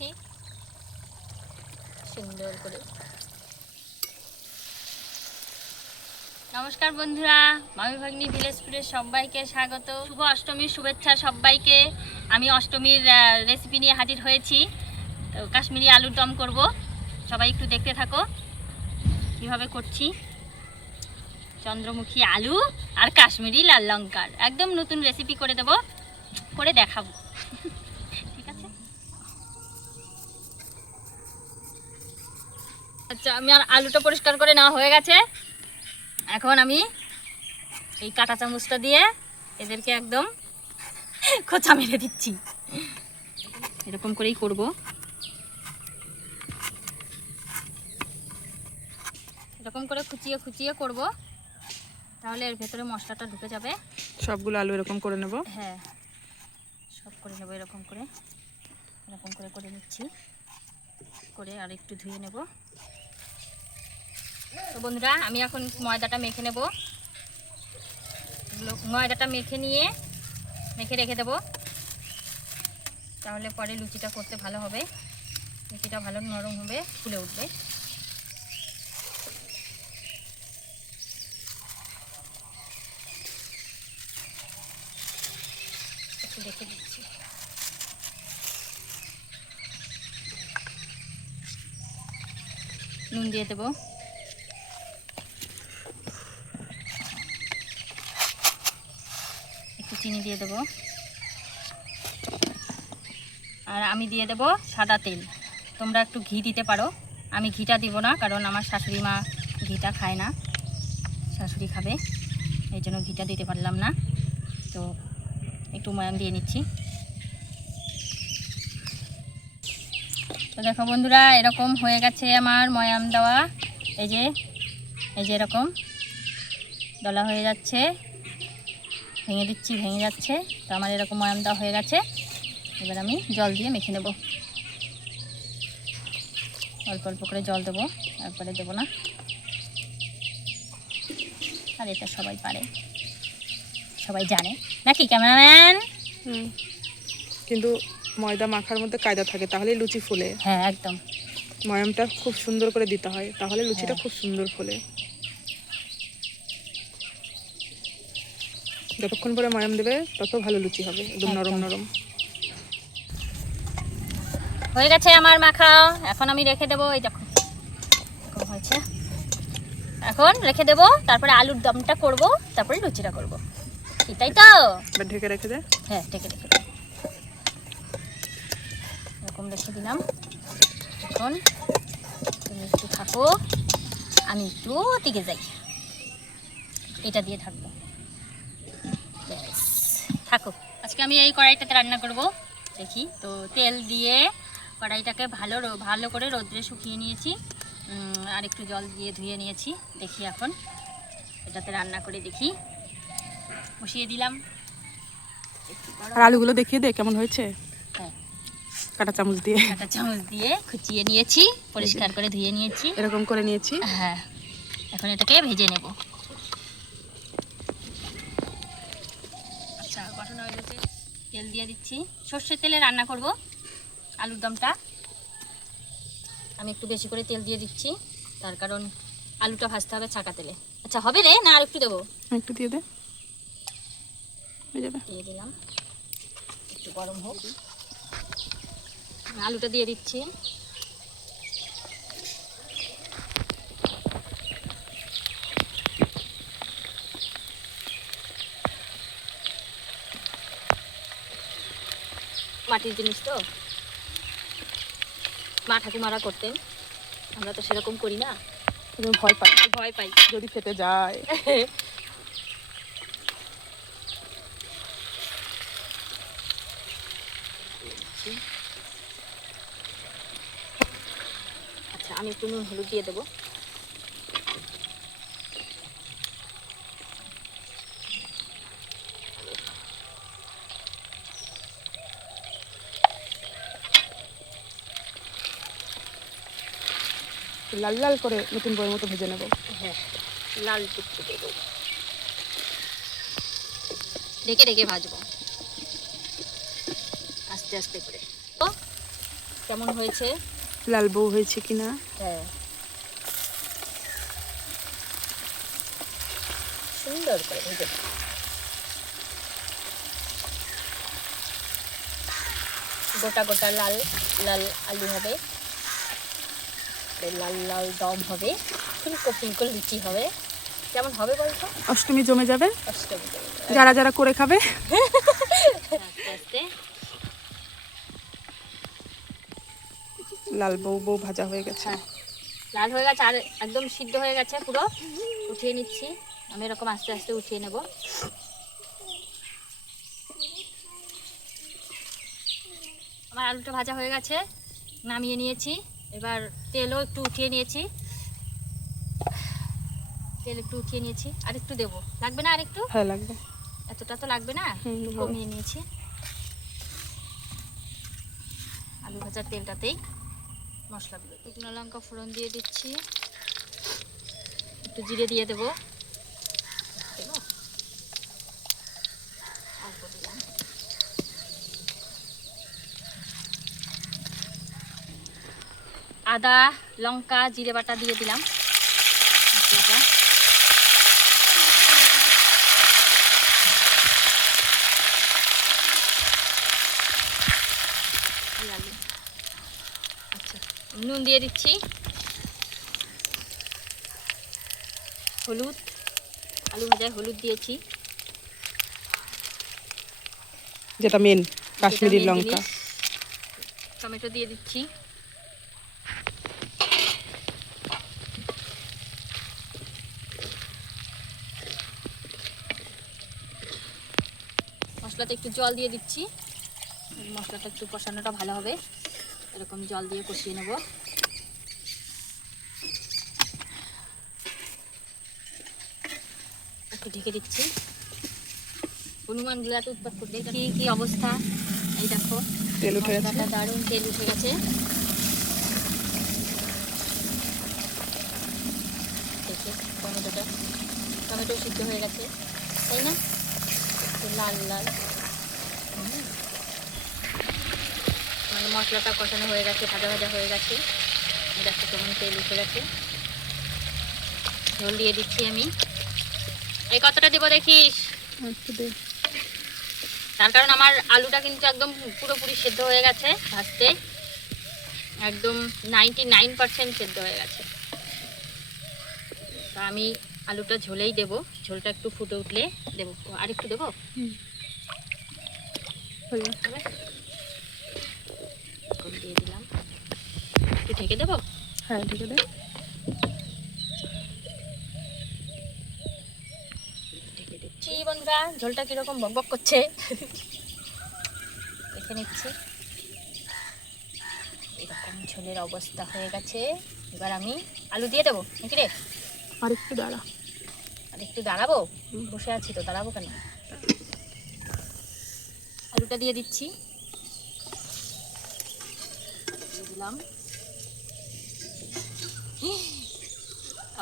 নিচ্ছি সুন্দর করে। নমস্কার বন্ধুরা মামি ভাগ্নি ভিলেজ ফুডের সবাইকে স্বাগত। শুভ অষ্টমীর শুভেচ্ছা সবাইকে। আমি অষ্টমীর রেসিপি নিয়ে হাজির হয়েছি। তো কাশ্মীরি আলুর দম করব। সবাই একটু দেখতে থাকো। কীভাবে করছি? চন্দ্রমুখী আলু আর কাশ্মীরি লাল লঙ্কার। একদম নতুন রেসিপি করে দেব। করে দেখাবো। আচ্ছা আমি আর আলুটা পরিষ্কার করে নেওয়া হয়ে গেছে। এখন আমি এই কাঁটা চামচটা দিয়ে এদেরকে একদম খোঁচা মেরে দিচ্ছি। এরকম করেই করব। এরকম করে খুচিয়ে খুচিয়ে করব। তাহলে এর ভেতরে মশলাটা ঢুকে যাবে। সবগুলো আলু এরকম করে নেব? হ্যাঁ সব করে নেব এরকম করে। এরকম করে করে নিচ্ছি। করে আর একটু ধুয়ে নেব। তো বন্ধুরা, আমি এখন ময়দাটা মেখে নেব। ময়দাটা মেখে নিয়ে, মেখে রেখে দেব। তাহলে পরে লুচিটা করতে ভালো হবে। লুচিটা ভালো নরম হবে, ফুলে উঠবে। নুন দিয়ে দেবো। চিনি দিয়ে দেবো। আর আমি দিয়ে দেবো সাদা তেল। তোমরা একটু ঘি দিতে পারো। আমি ঘিটা দিব না, কারণ আমার শাশুড়ি মা ঘিটা খায় না। শাশুড়ি খাবে, এই জন্য ঘিটা দিতে পারলাম না। তো একটু ময়াম দিয়ে নিচ্ছি। তো দেখো বন্ধুরা, এরকম হয়ে গেছে আমার ময়াম দেওয়া। এই যে এই যে এরকম। দলা হয়ে যাচ্ছে। ভেঙে দিচ্ছি ভেঙে যাচ্ছে। তো আমার এরকম ময়াম দেওয়া হয়ে গেছে। এবার আমি জল দিয়ে মেখে নেব। অল্প অল্প করে জল দেবো একবারে দেবো না। আর এটা সবাই পারে। সবাই জানে। নাকি ক্যামেরাম্যান? হুম। কিন্তু ময়দা মাখার মধ্যে কায়দা থাকে তাহলে লুচি ফুলে। হ্যাঁ একদম। ময়ামটা খুব সুন্দর করে দিতে হয় তাহলে লুচিটা হ্যাঁ। খুব সুন্দর ফোলে। যতক্ষণ পরে ময়াম দেবে তত ভালো লুচি হবে একদম নরম নরম। হয়ে গেছে আমার মাখা এখন আমি রেখে দেবো এই দেখো। হয়েছে। এখন রেখে দেবো তারপরে আলুর দমটা করব তারপরে লুচিটা করব। এটাই তো। ঢেকে রেখে দে। হ্যাঁ রেখে রেখে দেবো এরকম রেখে দিলাম। এখন তুমি একটু থাকো আমি একটু দিকে যাই। এটা দিয়ে থাকব। থাকো আজকে আমি এই কড়াইটাতে রান্না করব। দেখি তো তেল দিয়ে কড়াইটাকে ভালো ভালো করে রোদ্রে শুকিয়ে নিয়েছি। আর একটু জল দিয়ে ধুয়ে নিয়েছি। দেখি এখন এটাতে রান্না করে দেখি। বসিয়ে দিলাম। আর আলুগুলো দেখিয়ে দে কেমন হয়েছে? হ্যাঁ। কাটা চামচ দিয়ে। কাঁটা চামচ দিয়ে খুচিয়ে নিয়েছি পরিষ্কার করে ধুয়ে নিয়েছি। এরকম করে নিয়েছি। হ্যাঁ এখন এটাকে ভেজে নেব। তেল দিয়ে দিচ্ছি। সর্ষের তেলে রান্না করব আলুর দমটা। আমি একটু বেশি করে তেল দিয়ে দিচ্ছি। তার কারণ আলুটা ভাজতে হবে ছাকা তেলে। আচ্ছা হবে রে? না আর একটু দেবো। একটু দিয়ে দে। দিয়ে দিলাম। একটু গরম হোক। আলুটা দিয়ে দিচ্ছি। মাটির জিনিস তো। মা ঠাকুমারা করতেন। আমরা তো সেরকম করি না। ভয় পাই ভয় পাই। যদি ফেটে যায়। আচ্ছা আমি একটু নুন হলুদ দিয়ে দেবো। লাল লাল করে নতুন বইয়ের মতো ভেজে নেব। হ্যাঁ লাল টুকটু দেবো। ঢেকে ঢেকে ভাজবো। আস্তে আস্তে করে। কেমন হয়েছে? লাল বউ হয়েছে কিনা? হ্যাঁ। সুন্দর করে ভেজে গোটা গোটা লাল লাল আলু হবে। লাল লাল দম হবে। ফুলকো ফুলকো লুচি হবে। কেমন হবে বলতো? অষ্টমী জমে যাবে। অষ্টমী যারা যারা করে খাবে। লাল বউ বউ ভাজা হয়ে গেছে। হ্যাঁ লাল হয়ে গেছে আর একদম সিদ্ধ হয়ে গেছে পুরো। উঠিয়ে নিচ্ছি। আমি এরকম আস্তে আস্তে উঠিয়ে নেব। আমার আলুটা ভাজা হয়ে গেছে। নামিয়ে নিয়েছি। এবার তেলও একটু উঠিয়ে নিয়েছি। তেল একটু উঠিয়ে নিয়েছি। আর একটু দেবো। লাগবে না আর একটু লাগবে। এতটা তো লাগবে না? কমিয়ে নিয়েছি। আলু ভাজার তেলটাতেই মশলাগুলো। শুকনো লঙ্কা ফোড়ন দিয়ে দিচ্ছি। একটু জিরে দিয়ে দেবো? অল্প দিলাম। আদা লঙ্কা জিরে বাটা দিয়ে দিলাম। আচ্ছা নুন দিয়ে দিচ্ছি। হলুদ আলু ভাজায় হলুদ দিয়েছি। যেটা মেন কাশ্মীরি লঙ্কা। টমেটো দিয়ে দিচ্ছি। মশলাতে একটু জল দিয়ে দিচ্ছি। মশলাটা একটু কষানোটা ভালো হবে। এরকম জল দিয়ে কষিয়ে নেব। একটু ঢেকে দিচ্ছি। হনুমানগুলা তো উৎপাত করতে কি কি অবস্থা? এই দেখো তেল উঠে গেছে? দারুণ তেল উঠে গেছে। টমেটোটা টমেটো সিদ্ধ হয়ে গেছে তাই না? লাল লাল হুম। মানে মশলাটা কষানো হয়ে গেছে ভাজা ভাজা হয়ে গেছে। দেখো কেমন তেল উঠে গেছে। ঝোল দিয়ে দিচ্ছি আমি। এই কতটা দেবো দেখিস? তার কারণ আমার আলুটা কিন্তু একদম পুরোপুরি সেদ্ধ হয়ে গেছে ভাজতে। একদম নাইনটি নাইন পার্সেন্ট সেদ্ধ হয়ে গেছে। তা আমি আলুটা ঝোলেই দেবো। ঝোলটা একটু ফুটে উঠলে দেবো। আর একটু দেবো? হুম। এরকম দিয়ে দিলাম। একটু ঢেকে দেবো? হ্যাঁ ঢেকে দিচ্ছি। বন্ধুরা ঝোলটা কীরকম বকবক করছে? দেখে নিচ্ছি। এরকম ঝোলের অবস্থা হয়ে গেছে। এবার আমি আলু দিয়ে দেবো। নাকি রে? আর একটু দাঁড়া। আর একটু দাঁড়াবো? বসে আছি তো দাঁড়াবো কেন? আলুটা দিয়ে দিচ্ছি। দিয়ে দিলাম।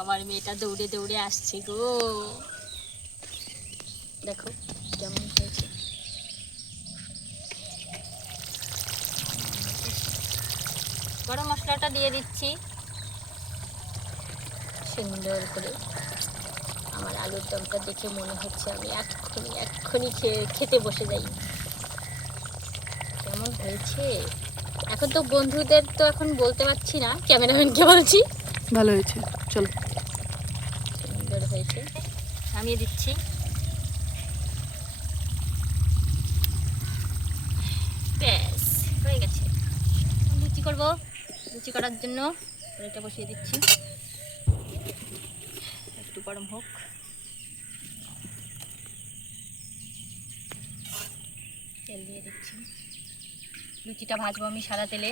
আমার মেয়েটা দৌড়ে দৌড়ে আসছে গো। দেখো কেমন হয়েছে। গরম মশলাটা দিয়ে দিচ্ছি। সুন্দর করে। আমার আলুর দমটা দেখে মনে হচ্ছে আমি এক্ষুনি এক্ষুনি খেয়ে, খেতে বসে যাই। কেমন হয়েছে? এখন তো বন্ধুদের তো এখন বলতে পারছি না ক্যামেরাম্যানকে বলছি। ভালো হয়েছে চলো। সুন্দর হয়েছে। নামিয়ে দিচ্ছি। ব্যাস হয়ে গেছে। লুচি করব। লুচি করার জন্য এটা বসিয়ে দিচ্ছি। একটু গরম হোক। তেল দিয়ে দিচ্ছি। লুচিটা ভাজবো আমি সাদা তেলে।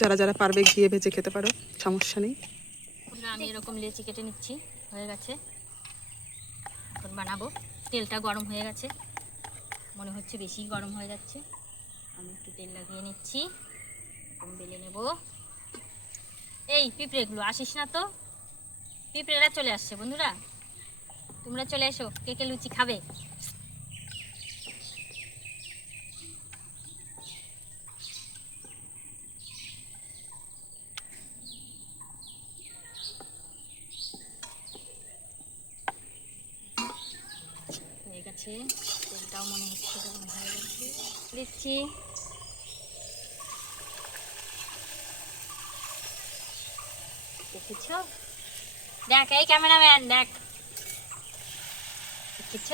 যারা যারা পারবে গিয়ে ভেজে খেতে পারো সমস্যা নেই। আমি এরকম লেচি কেটে নিচ্ছি হয়ে গেছে। এখন বানাবো। তেলটা গরম হয়ে গেছে। মনে হচ্ছে বেশি গরম হয়ে যাচ্ছে। আমি একটু তেল লাগিয়ে নিচ্ছি। এরকম বেলে নেব। এই পিঁপড়েগুলো আসিস না তো? পিঁপড়েরা চলে আসছে বন্ধুরা। তোমরা চলে এসো কে কে লুচি খাবে? গেছে তেলটাও মনে হচ্ছে গরম হয়ে গেছে। দিচ্ছি। দেখেছ? দেখ, এই ক্যামেরাম্যান, দেখ। দেখেছ?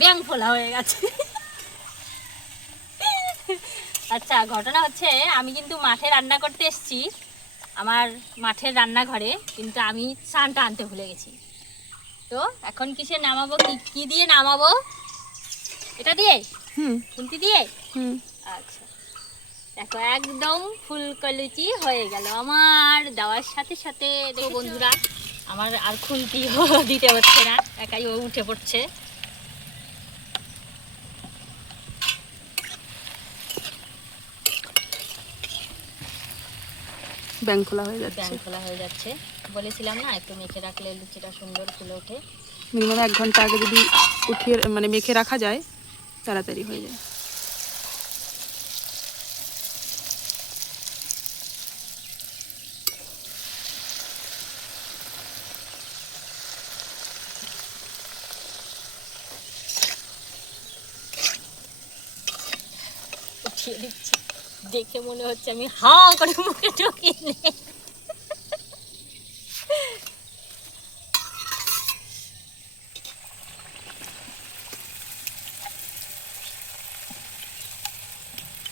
ব্যাং ফোলা হয়ে গেছে। আচ্ছা ঘটনা হচ্ছে, আমি কিন্তু মাঠে রান্না করতে এসেছি, আমার মাঠের রান্নাঘরে, কিন্তু আমি সানটা আনতে ভুলে গেছি। তো এখন কিসে নামাবো? কি কি দিয়ে নামাবো? এটা দিয়ে? হুম। খুন্তি দিয়ে? হুম। আচ্ছা। দেখো একদম ফুল ফুলকলুচি হয়ে গেল আমার। দেওয়ার সাথে সাথে দেখো বন্ধুরা আমার আর খুন্তিও দিতে হচ্ছে না। একাই ও উঠে পড়ছে। ব্যাং খোলা হয়ে যাচ্ছে। প্যান খোলা হয়ে যাচ্ছে। বলেছিলাম না একটু মেখে রাখলে লুচিটা সুন্দর ফুলে ওঠে। মিনিমাম এক ঘণ্টা আগে যদি উঠিয়ে মানে মেখে রাখা যায় তাড়াতাড়ি হয়ে যায়। উঠিয়ে দিচ্ছি। দেখে মনে হচ্ছে আমি হা করে মুখে ঢুকিয়ে নেই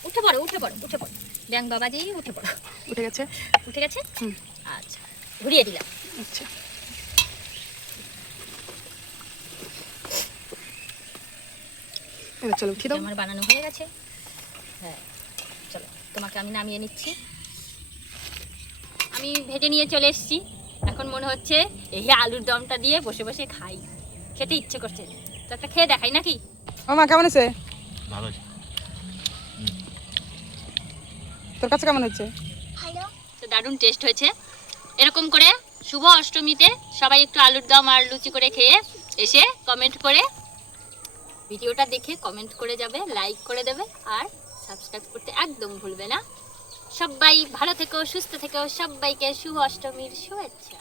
উঠে পড়ো উঠে পড়ো উঠে পড়ো। ব্যাং বাবাজি উঠে পড়ো। উঠে গেছে? উঠে গেছে? আচ্ছা ঘুরিয়ে দিলাম। আচ্ছা। চলো দাও। আমার বানানো হয়ে গেছে। হ্যাঁ। তোমাকে আমি নামিয়ে নিচ্ছি। আমি ভেজে নিয়ে চলে এসেছি। এখন মনে হচ্ছে এই আলুর দমটা দিয়ে বসে বসে খাই। খেতে ইচ্ছে করছে। তো একটা খেয়ে দেখাই নাকি? ও মা কেমন আছে ভালো আছে তোর কাছে কেমন হচ্ছে তো দারুণ টেস্ট হয়েছে। এরকম করে শুভ অষ্টমীতে সবাই একটু আলুর দম আর লুচি করে খেয়ে এসে কমেন্ট করে ভিডিওটা দেখে কমেন্ট করে যাবে লাইক করে দেবে আর সাবস্ক্রাইব করতে একদম ভুলবে না। সবাই ভালো থেকো সুস্থ থেকো সবাইকে শুভ অষ্টমীর শুভেচ্ছা।